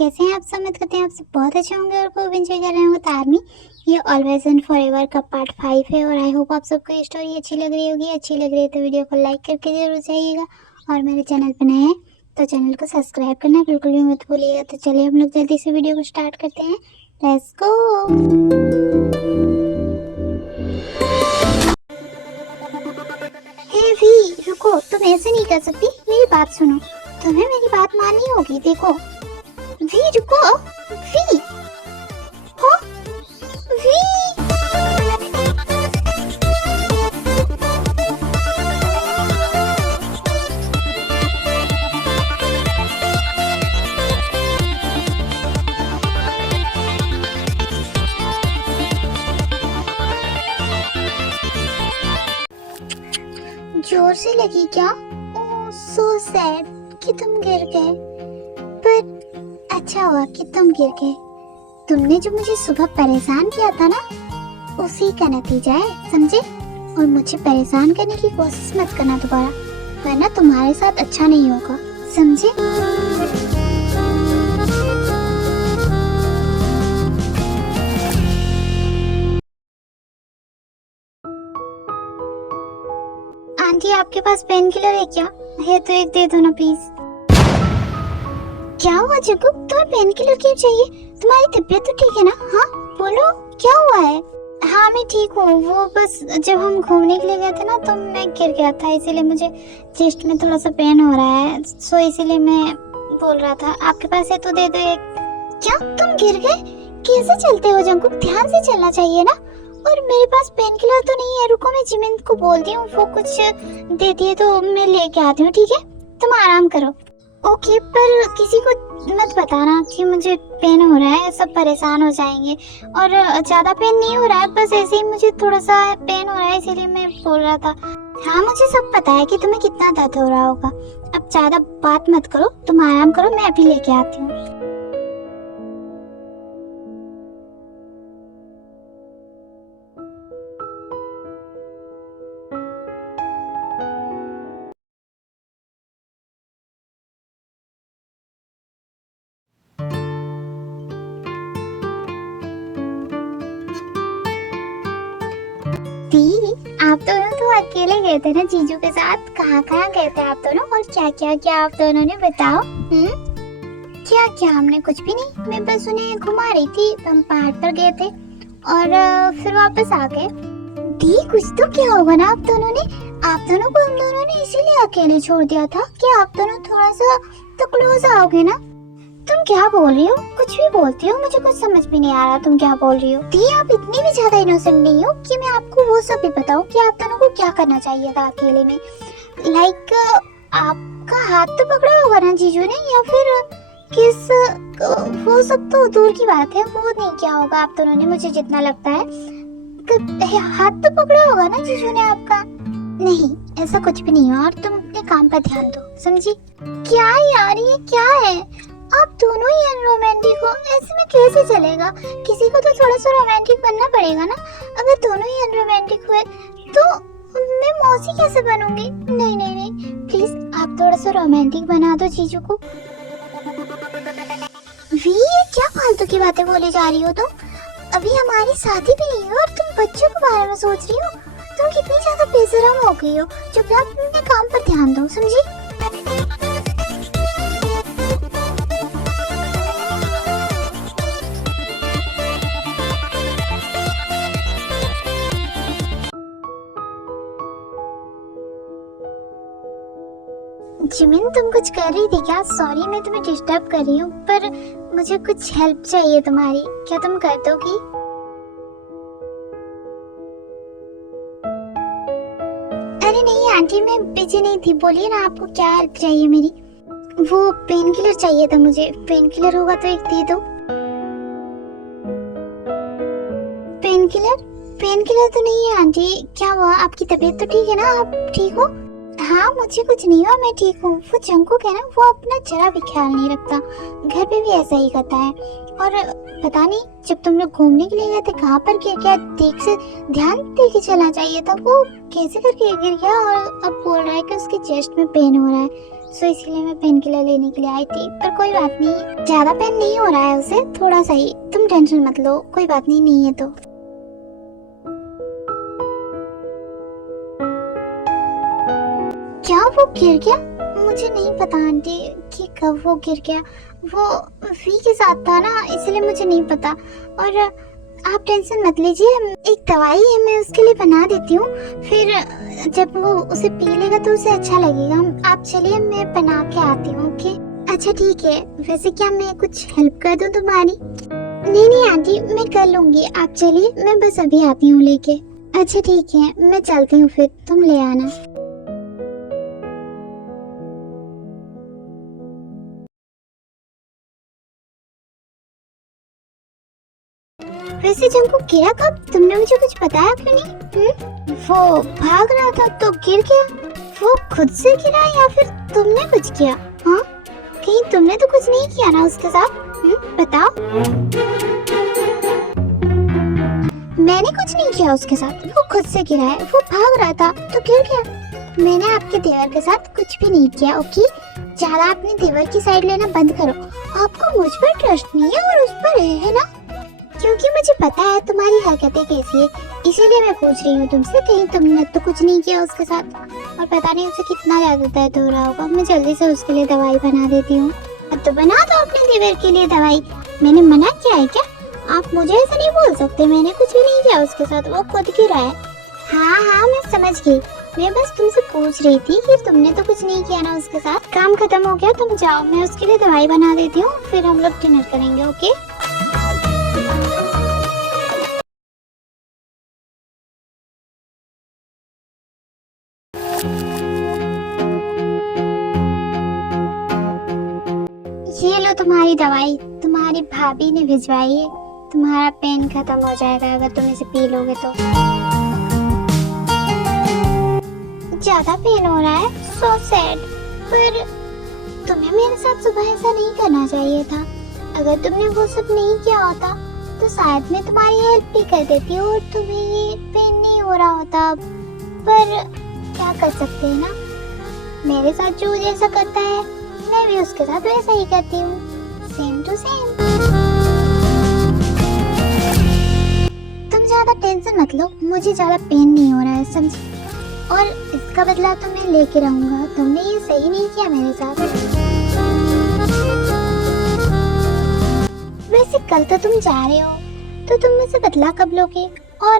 कैसे हैं आप सब? उम्मीद करते हैं आप सब बहुत अच्छे होंगे और खूब एंजॉय कर रहे होंगे। तो आर्मी ये ऑलवेज एंड फॉरएवर का पार्ट 5 है और आई होप आप सबको ये स्टोरी अच्छी लग रही होगी। अच्छी लग रही है तो वीडियो को लाइक करके जरूर जाइएगा और मेरे चैनल पर नए हैं तो चैनल को सब्सक्राइब करना बिल्कुल भी मत भूलिएगा। तो चलिए हम लोग जल्दी से वीडियो को स्टार्ट करते हैं। Let's go. हे भी रुको, तुम ऐसे नहीं कर सकती, मेरी बात सुनो। तुम्हें मेरी बात माननी होगी। देखो वी, रुको वी, हो वी। जोर से लगी क्या? ओह सो सैड कि तुम गिर गए। पर अच्छा हुआ कि तुम गिर गए। तुमने जो मुझे सुबह परेशान किया था ना, उसी का नतीजा है, समझे? और मुझे परेशान करने की कोशिश मत करना दोबारा, वरना तुम्हारे साथ अच्छा नहीं होगा, समझे? आंटी आपके पास पेन किलर है क्या? है तो एक दे दो ना प्लीज। क्या हुआ जग्गू, तुम्हें पेन किलर क्यों चाहिए? तुम्हारी तबीयत तो ठीक है ना? हाँ बोलो, क्या हुआ है? हाँ मैं ठीक हूँ। वो बस जब हम घूमने के लिए गए थे ना तो मैं गिर गया था, इसीलिए मुझे चेस्ट में थोड़ा सा पेन हो रहा है, सो इसीलिए मैं बोल रहा था। आपके पास है तो दे दो एक। क्या तुम गिर गए? कैसे चलते हो जंकू? ध्यान से चलना चाहिए ना। और मेरे पास पेन किलर तो नहीं है, रुको मैं जिमिन को बोलती हूँ, वो कुछ देती है तो मैं लेके आती हूँ, ठीक है? तुम आराम करो। ओके, पर किसी को मत बताना कि मुझे पेन हो रहा है, सब परेशान हो जाएंगे। और ज्यादा पेन नहीं हो रहा है, बस ऐसे ही मुझे थोड़ा सा पेन हो रहा है, इसीलिए मैं बोल रहा था। हाँ मुझे सब पता है कि तुम्हें कितना दर्द हो रहा होगा। अब ज्यादा बात मत करो, तुम आराम करो, मैं अभी लेके आती हूँ। दी, आप दोनों तो अकेले गए थे ना जीजू के साथ? कहाँ कहाँ गए थे आप दोनों और क्या क्या किया आप दोनों ने, बताओ? क्या क्या? हमने कुछ भी नहीं, मैं बस उन्हें घुमा रही थी। हम पहाड़ पर गए थे और फिर वापस आ गए। दी कुछ तो किया होगा ना आप दोनों ने? आप दोनों को हम दोनों ने इसीलिए अकेले छोड़ दिया था कि आप दोनों थोड़ा सा तो क्लोज आओगे ना। तुम क्या बोल रही हो? कुछ भी बोलती हो, मुझे कुछ समझ भी नहीं आ रहा तुम क्या बोल रही हो। दी आप इतनी भी ज्यादा इनोसेंट नहीं हो कि मैं आपको वो सब भी बताऊं कि आप दोनों को क्या करना चाहिए था अकेले में। लाइक आपका हाथ तो पकड़ा होगा ना जीजू ने, या फिर किस, वो सब तो दूर की बात है, वो नहीं किया होगा आप दोनों ने, मुझे जितना लगता है। हाथ तो पकड़ा होगा ना जीजू ने आपका? नहीं ऐसा कुछ भी नहीं है, और तुम अपने काम पर ध्यान दो, समझी? क्या यार ये क्या है? आप दोनों ही अनरोमांटिक हो, ऐसे में कैसे चलेगा? किसी को तो थोड़ा सा रोमांटिक बनना पड़ेगा ना। अगर दोनों ही अनरोमांटिक हुए तो मैं मौसी कैसे बनूंगी? नहीं नहीं नहीं, प्लीज आप थोड़ा सा रोमांटिक बना दो जीजू को। वी ये क्या फालतू की बातें बोले जा रही हो तुम? अभी हमारी शादी भी नहीं है और तुम बच्चों के बारे में सोच रही हो? तुम कितनी ज्यादा बेशरम हो गई हो। चुपचाप अपने काम पर ध्यान दो, समझी? जिमिन तुम कुछ कर रही थी क्या? सॉरी मैं तुम्हें डिस्टर्ब कर रही हूँ, पर मुझे कुछ हेल्प चाहिए तुम्हारी, क्या तुम कर दोगी? अरे नहीं आंटी मैं बिजी नहीं थी, बोलिए ना आपको क्या हेल्प चाहिए मेरी। वो पेन किलर चाहिए था मुझे, पेन किलर होगा तो एक दे दो। Pain killer? पेन किलर तो नहीं है आंटी। क्या हुआ, आपकी तबीयत तो ठीक है ना? आप ठीक हो? हाँ मुझे कुछ नहीं हुआ, मैं ठीक हूँ। वो जंकुक है ना, वो अपना जरा भी ख्याल नहीं रखता, घर पे भी ऐसा ही करता है। और पता नहीं जब तुम लोग घूमने के लिए गए थे कहाँ पर गिर गया, देख से ध्यान दे के चलना चाहिए था। वो कैसे करके गिर गया और अब बोल रहा है कि उसके चेस्ट में पेन हो रहा है। सो इसलिए मैं पेन किलर लेने के लिए आई थी। पर कोई बात नहीं, ज्यादा पेन नहीं हो रहा है उसे, थोड़ा सा ही, तुम टेंशन मत लो, कोई बात नहीं, नहीं है तो। क्या वो गिर गया? मुझे नहीं पता आंटी कि कब वो गिर गया। वो वी के साथ था ना, इसलिए मुझे नहीं पता। और आप टेंशन मत लीजिए, एक दवाई है मैं उसके लिए बना देती हूँ, फिर जब वो उसे पी लेगा तो उसे अच्छा लगेगा। आप चलिए, मैं बना के आती हूँ। ओके अच्छा ठीक है। वैसे क्या मैं कुछ हेल्प कर दूँ तुम्हारी? नहीं नहीं आंटी, मैं कर लूंगी, आप चलिए, मैं बस अभी आती हूँ लेके। अच्छा ठीक है, मैं चलती हूँ, फिर तुम ले आना। वैसे जंकू गिरा कब? तुमने मुझे कुछ बताया क्यों नहीं? वो भाग रहा था तो गिर गया। वो खुद से गिरा या फिर तुमने कुछ किया? हाँ, कहीं तुमने तो कुछ नहीं किया ना उसके साथ? बताओ। मैंने कुछ नहीं किया उसके साथ, वो खुद से गिरा है। वो भाग रहा था तो गिर गया। मैंने आपके देवर के साथ कुछ भी नहीं किया। ओके, ज्यादा अपने देवर की साइड लेना बंद करो। आपको मुझ पर ट्रस्ट नहीं है और उस पर है ना? क्योंकि मुझे पता है तुम्हारी हरकतें कैसी है, इसीलिए मैं पूछ रही हूँ तुमसे, कहीं तुमने तो कुछ नहीं किया उसके साथ। और पता नहीं उसे कितना ज्यादा दर्द हो रहा होगा। मैं जल्दी से उसके लिए दवाई बना देती हूँ। अब तो बना दो अपने देवर के लिए दवाई, मैंने मना किया है क्या? आप मुझे ऐसा नहीं बोल सकते, मैंने कुछ भी नहीं किया उसके साथ, वो खुद गिरा है। हाँ हाँ मैं समझ गई, मैं बस तुमसे पूछ रही थी कि तुमने तो कुछ नहीं किया ना उसके साथ। काम खत्म हो गया, तुम जाओ, मैं उसके लिए दवाई बना देती हूँ, फिर हम लोग डिनर करेंगे। ओके ये लो तुम्हारी दवाई, तुम्हारी भाभी ने भिजवाई है। तुम्हारा पेन खत्म हो जाएगा अगर तुम इसे पी लोगे तो। ज्यादा पेन हो रहा है? So sad. पर तुम्हें मेरे साथ सुबह ऐसा नहीं करना चाहिए था। अगर तुमने वो सब नहीं किया होता तो शायद मैं तुम्हारी हेल्प भी कर देती और तुम्हें ये पेन नहीं हो रहा होता। पर क्या कर सकते हैं ना, मेरे साथ जो जैसा करता है मैं भी उसके साथ वैसा ही करती हूँ, सेम टू सेम। तुम ज्यादा टेंशन मत लो, मुझे ज्यादा पेन नहीं हो रहा है, समझी? और इसका बदला तो मैं लेके रहूंगा। तुमने ये सही नहीं किया मेरे साथ। वैसे कल तो तुम जा रहे हो, तो तुम मुझसे बदला कब लोगे? और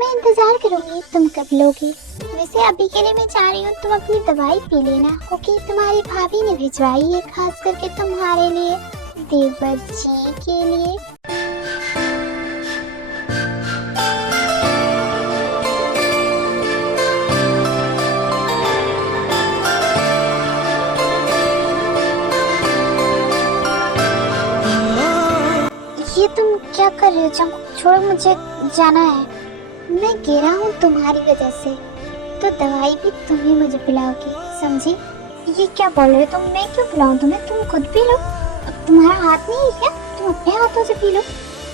मैं इंतजार करूंगी तुम कब लोगी। वैसे अभी के लिए मैं चाह रही हूँ तुम अपनी दवाई पी लेना, क्योंकि तुम्हारी भाभी ने भिजवाई है खास करके तुम्हारे लिए, देवर जी के लिए। ये तुम क्या कर रहे हो जंकु? छोड़ो, मुझे जाना है। मैं गिरा हूँ तुम्हारी वजह से, तो दवाई भी तुम ही मुझे पिलाओगी, समझी? ये क्या बोल रहे हो तुम? मैं क्यों पिलाऊं तुम्हें? तुम खुद पी लो। अब तुम्हारा हाथ नहीं है क्या? तुम अपने हाथों से पी लो।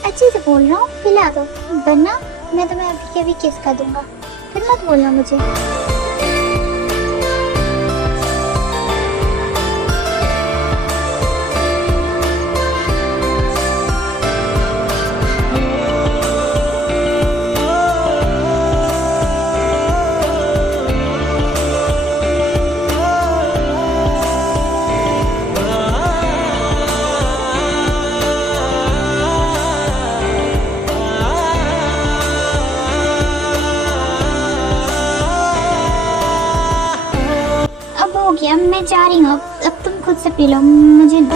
अच्छे से बोल रहा हूँ, पिला दो, वरना मैं तुम्हें अभी के अभी किस कर दूंगा। फिर मत बोलना मुझे। हो गया, मैं जा रही हूँ। अब तुम खुद से पी लो, मुझे।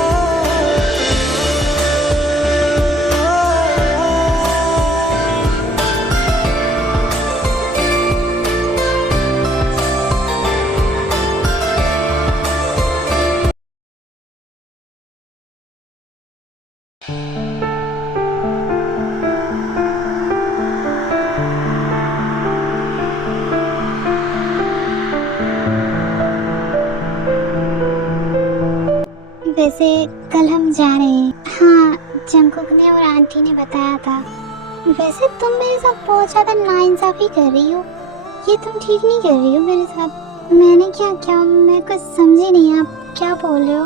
वैसे कल हम जा रहे हैं। हाँ, जंकुक ने और आंटी ने बताया था। वैसे तुम मेरे साथ बहुत ज्यादा नाइंसाफी कर रही हो, ये तुम ठीक नहीं कर रही हो मेरे साथ। मैंने क्या किया, मैं कुछ समझी नहीं, आप क्या बोल रहे हो?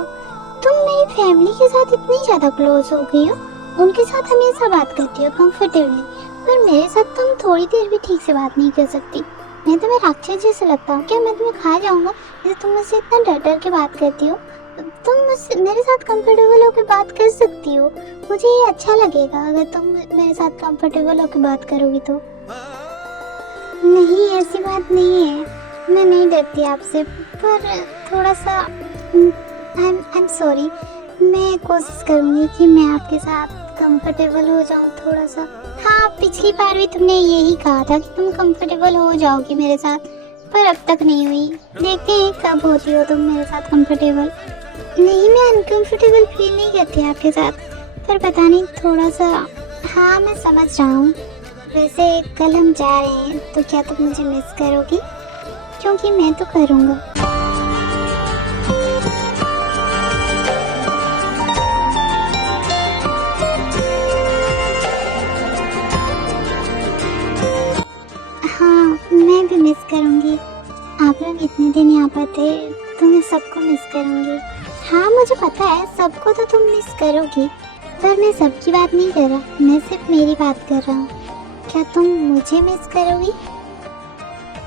तुम मेरी फैमिली के साथ इतनी ज़्यादा क्लोज हो गई हो, उनके साथ हमेशा बात करती हो कंफर्टेबली, पर मेरे साथ तुम थोड़ी देर भी ठीक से बात नहीं कर सकती। मैं तुम्हें राक्षस जैसे लगता हूँ क्या? मैं तुम्हें खा जाऊंगा जैसे तुम मुझसे इतना डर डर के बात करती हो? तुम मुझसे मेरे साथ कंफर्टेबल होकर बात कर सकती हो, मुझे ये अच्छा लगेगा अगर तुम मेरे साथ कंफर्टेबल होकर बात करोगी तो। नहीं, ऐसी बात नहीं है, मैं नहीं डरती आपसे, पर थोड़ा सा आई एम सॉरी। मैं कोशिश करूँगी कि मैं आपके साथ कंफर्टेबल हो जाऊँ थोड़ा सा। हाँ, पिछली बार भी तुमने यही कहा था कि तुम कंफर्टेबल हो जाओगी मेरे साथ, पर अब तक नहीं हुई। देखते हैं कब होती हो तुम मेरे साथ कंफर्टेबल। नहीं, मैं अनकंफर्टेबल फील नहीं करती आपके साथ, पर पता नहीं थोड़ा सा। हाँ, मैं समझ रहा हूँ। वैसे कल हम जा रहे हैं, तो क्या तुम मुझे मिस करोगी? क्योंकि मैं तो करूँगा। हाँ, मैं भी मिस करूँगी। आप लोग इतने दिन यहाँ पर थे, तो मैं सबको मिस करूँगी। हाँ, मुझे पता है सबको तो तुम मिस करोगी, पर मैं सबकी बात नहीं कर रहा, मैं सिर्फ मेरी बात कर रहा हूँ। क्या तुम मुझे मिस करोगी?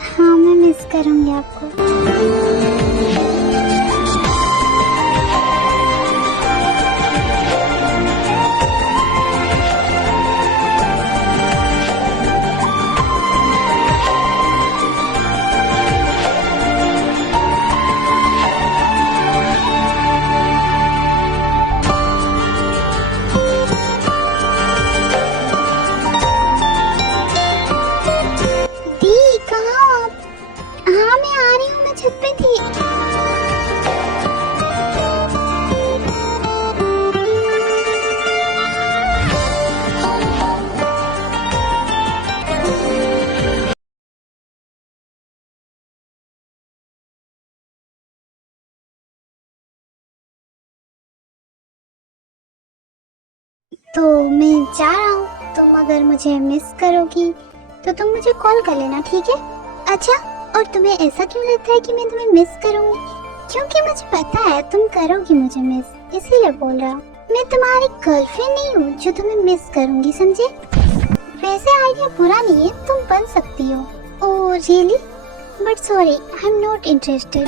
हाँ, मैं मिस करूँगी आपको। दी, कहाँ हो आप? हाँ, मैं आ रही हूँ, मैं छत पे थी। तो मैं जा रहा हूँ, तुम अगर मुझे मिस करोगी तो तुम मुझे कॉल कर लेना, ठीक है? अच्छा, और तुम्हें ऐसा क्यों लगता है कि मैं तुम्हें मिस करूँगी? क्योंकि मुझे पता है तुम करोगी मुझे मिस, इसीलिए बोल रहा हूँ। मैं तुम्हारी गर्लफ्रेंड नहीं हूँ जो तुम्हें मिस करूँगी, समझे? वैसे आइडिया बुरा नहीं है, तुम बन सकती हो। Oh really? But sorry, I am not interested.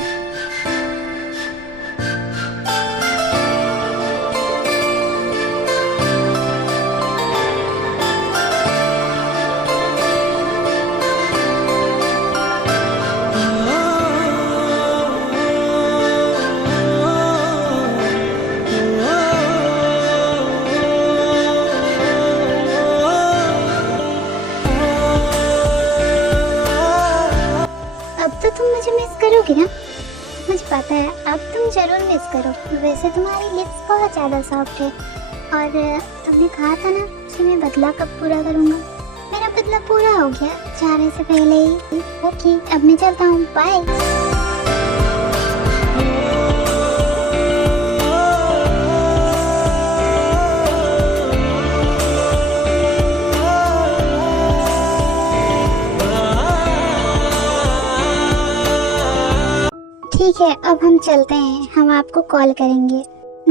अब तो तुम मुझे मिस करोगी ना? मुझे पता है अब तुम जरूर मिस करो। वैसे तुम्हारी लिप्स बहुत ज़्यादा सॉफ्ट है, और तुमने कहा था ना कि मैं बदला कब पूरा करूँगा। मेरा बदला पूरा हो गया जाने से पहले ही। ओके, अब मैं चलता हूँ, बाय। ठीक है, अब हम चलते हैं, हम आपको कॉल करेंगे।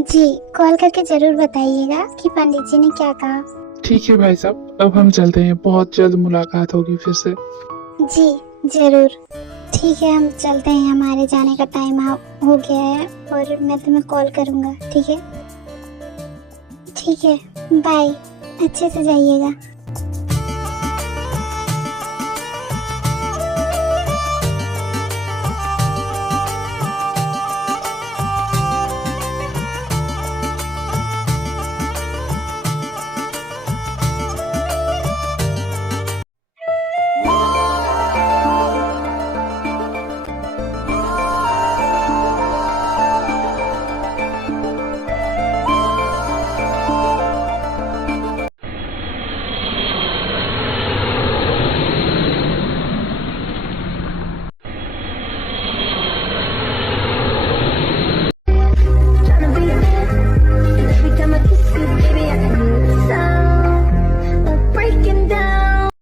जी, कॉल करके जरूर बताइएगा कि पंडित जी ने क्या कहा। ठीक है भाई साहब, अब हम चलते हैं, बहुत जल्द मुलाकात होगी फिर से। जी जरूर। ठीक है, हम चलते हैं, हमारे जाने का टाइम हो गया है, और मैं तुम्हें कॉल करूँगा, ठीक है? ठीक है, बाय, अच्छे से जाइएगा।